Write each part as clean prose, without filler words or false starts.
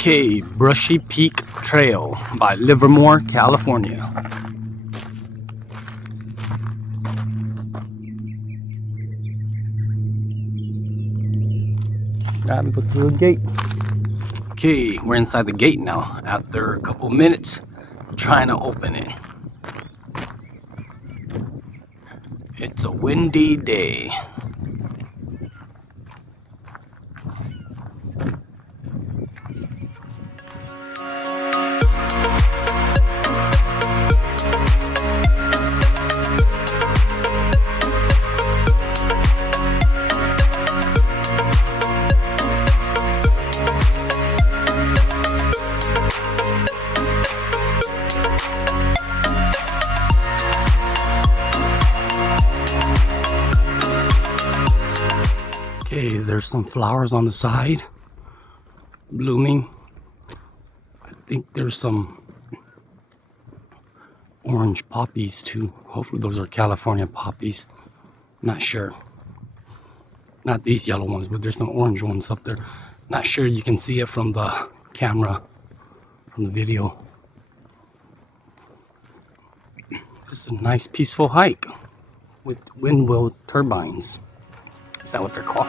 Okay, Brushy Peak Trail by Livermore, California. Gotta go through the gate. Okay, we're inside the gate now after a couple minutes trying to open it. It's a windy day. Okay, there's some flowers on the side blooming. I think there's some orange poppies too. Hopefully those are California poppies. Not sure. Not these yellow ones, but there's some orange ones up there. Not sure you can see it from the camera, from the video. It's a nice peaceful hike with windmill turbines. Is that what they're called?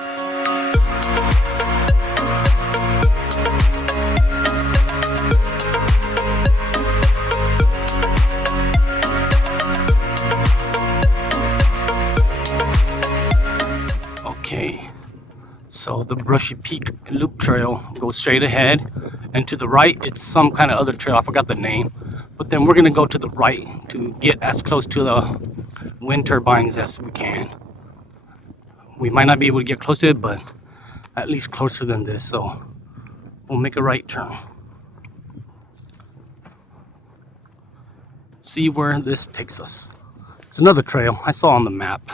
Okay, so the Brushy Peak Loop Trail goes straight ahead, and to the right it's some kind of other trail, I forgot the name, but then we're gonna go to the right to get as close to the wind turbines as we can. We might not be able to get close to it, but at least closer than this, so we'll make a right turn. See where this takes us. It's another trail I saw on the map.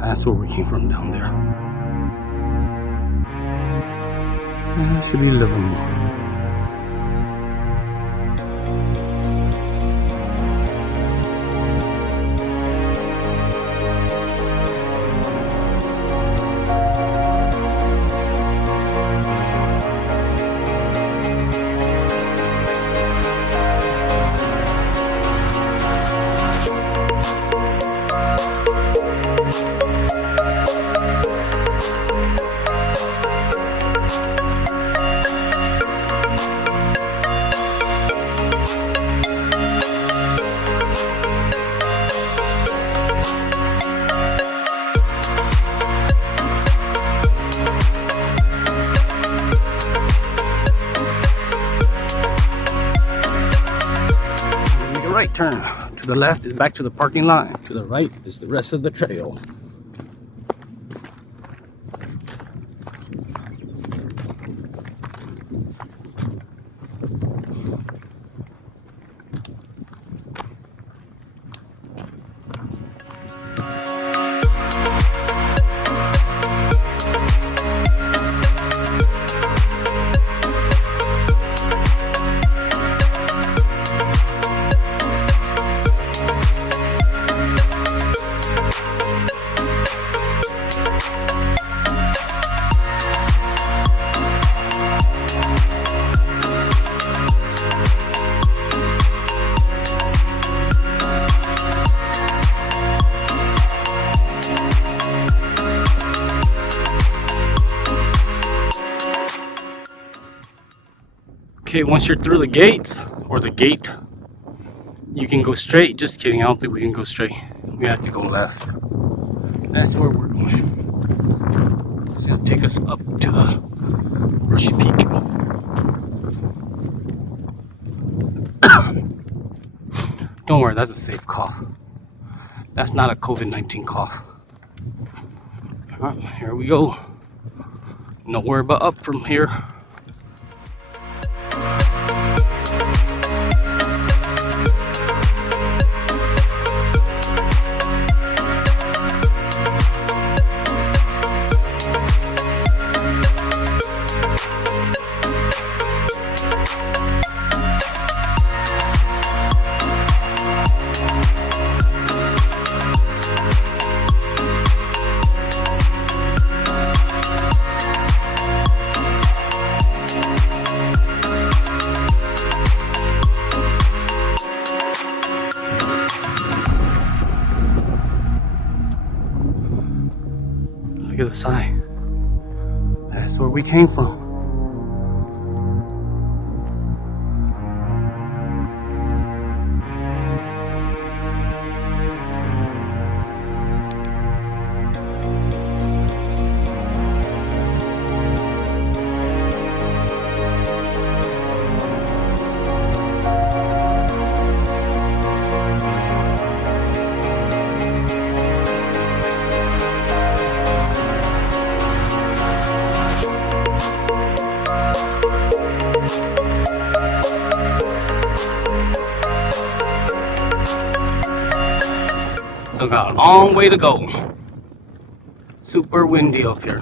That's where we came from down there. That should be Livermore. Right turn. To the left is back to the parking lot. To the right is the rest of the trail. Okay, once you're through the gate, you can go straight. Just kidding, I don't think we can go straight. We have to go left. That's where we're going. It's gonna take us up to the Brushy Peak. Don't worry, that's a safe cough. That's not a COVID-19 cough. Here we go. Nowhere but up from here. side. That's where we came from. So got a long way to go. Super windy up here.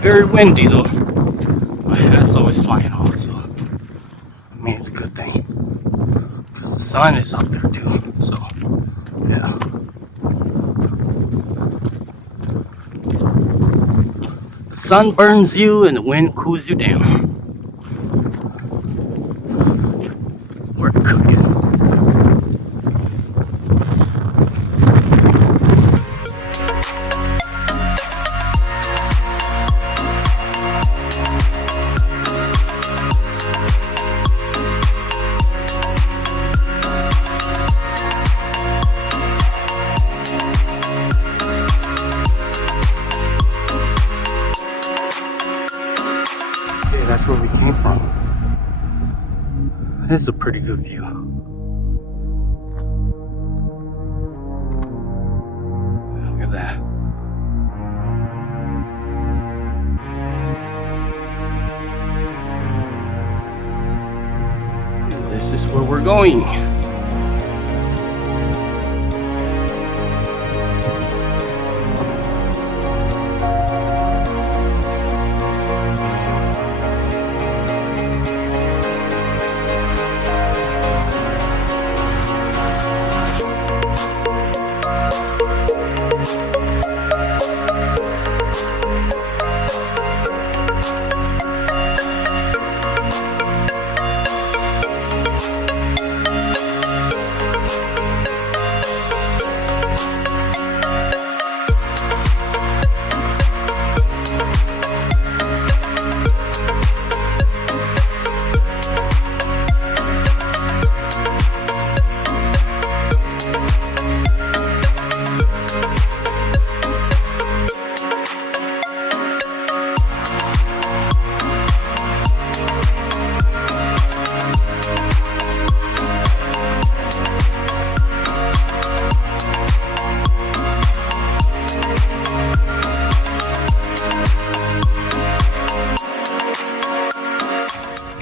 Very windy though. My hat's always flying off, so I mean it's a good thing. Because the sun is up there too. So yeah. The sun burns you and the wind cools you down. We're cooking. That's where we came from. This is a pretty good view. Look at that. And this is where we're going.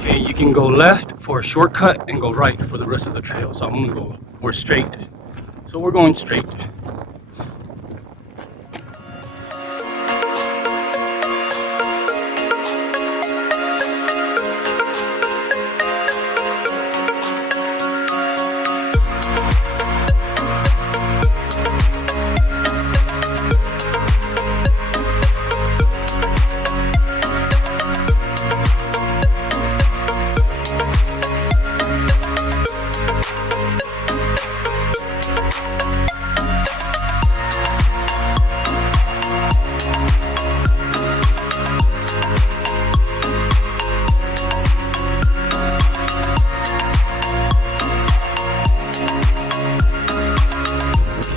You can go left for a shortcut and go right for the rest of the trail. So I'm gonna go, we're straight. So we're going straight.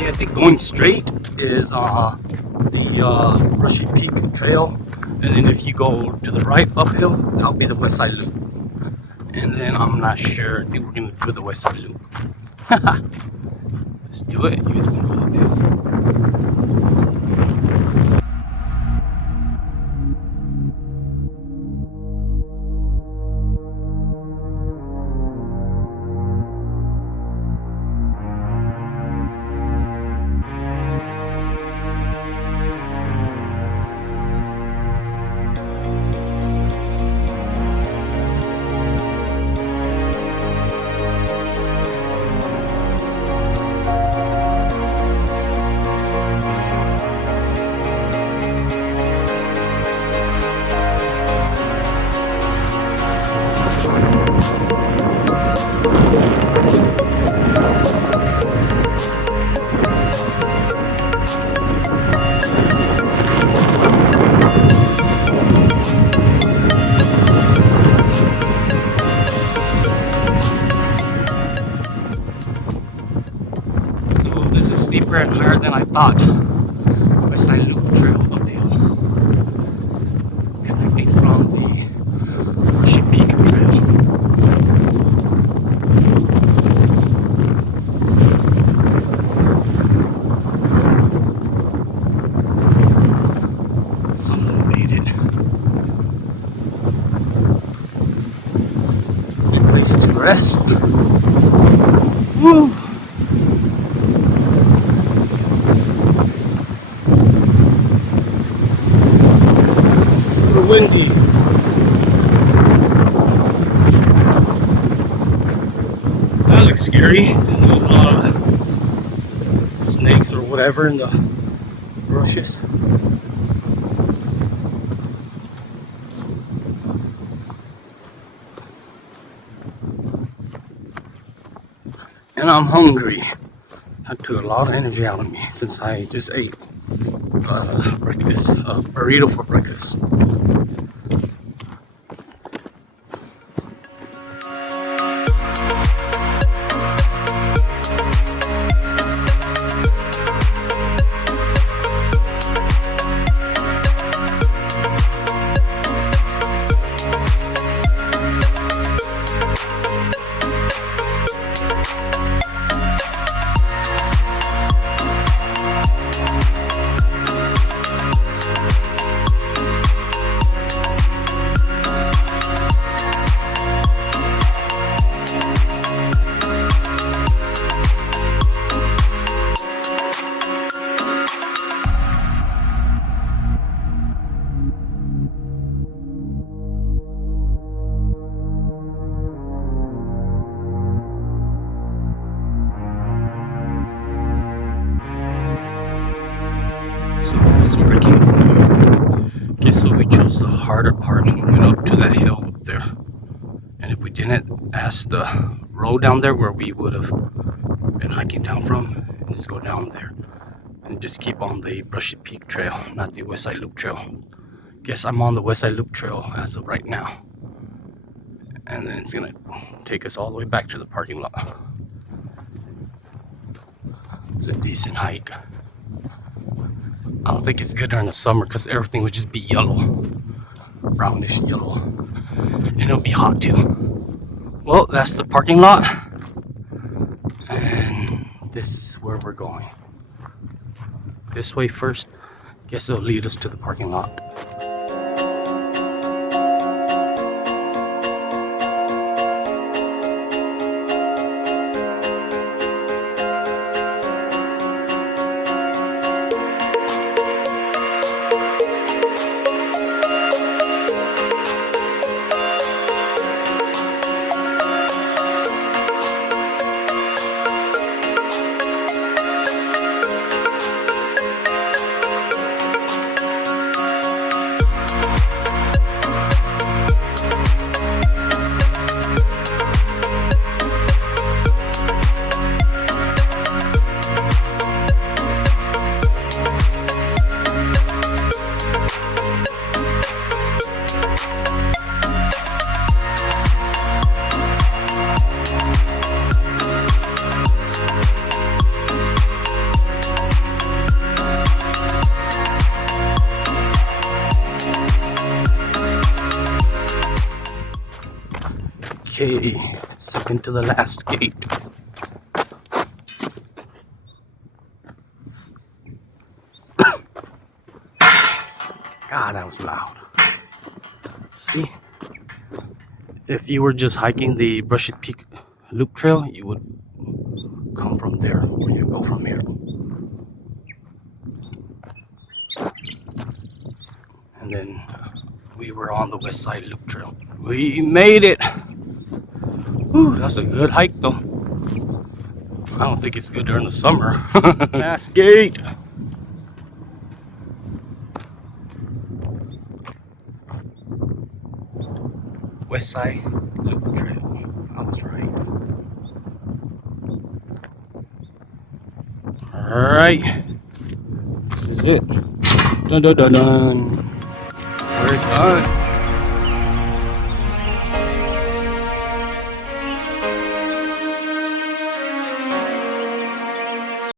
I think going straight is the Brushy Peak Trail, and then if you go to the right uphill, that'll be the West Side Loop. And then I'm not sure. I think we're gonna do the west side loop. Let's do it. You guys wanna go uphill? Steeper and higher than I thought. West Side Loop Trail uphill, connecting from the Brushy Peak Trail. Sun elevated. Good place to rest. Woo! Windy. That looks scary. There's a lot of snakes or whatever in the bushes. And I'm hungry. That took a lot of energy out of me since I just ate breakfast, a burrito for breakfast. So that's where I came from. Okay, so we chose the harder part and we went up to that hill up there. And if we didn't ask the road down there where we would have been hiking down from, and just go down there and just keep on the Brushy Peak Trail, not the West Side Loop Trail. Guess I'm on the West Side Loop Trail as of right now. And then it's gonna take us all the way back to the parking lot. It's a decent hike. I don't think it's good during the summer because everything would just be yellow, brownish yellow, and it'll be hot too. Well, that's the parking lot, and this is where we're going. This way first. Guess it'll lead us to the parking lot. Okay, second to the last gate. God, that was loud. See, if you were just hiking the Brushy Peak Loop Trail, you would come from there, or you go from here. And then we were on the West Side Loop Trail. We made it! Whew, that's a good hike though. I don't think it's good during the summer. Last gate! West Side Loop Trail. I was right. Alright. This is it. Dun dun dun dun. We're done.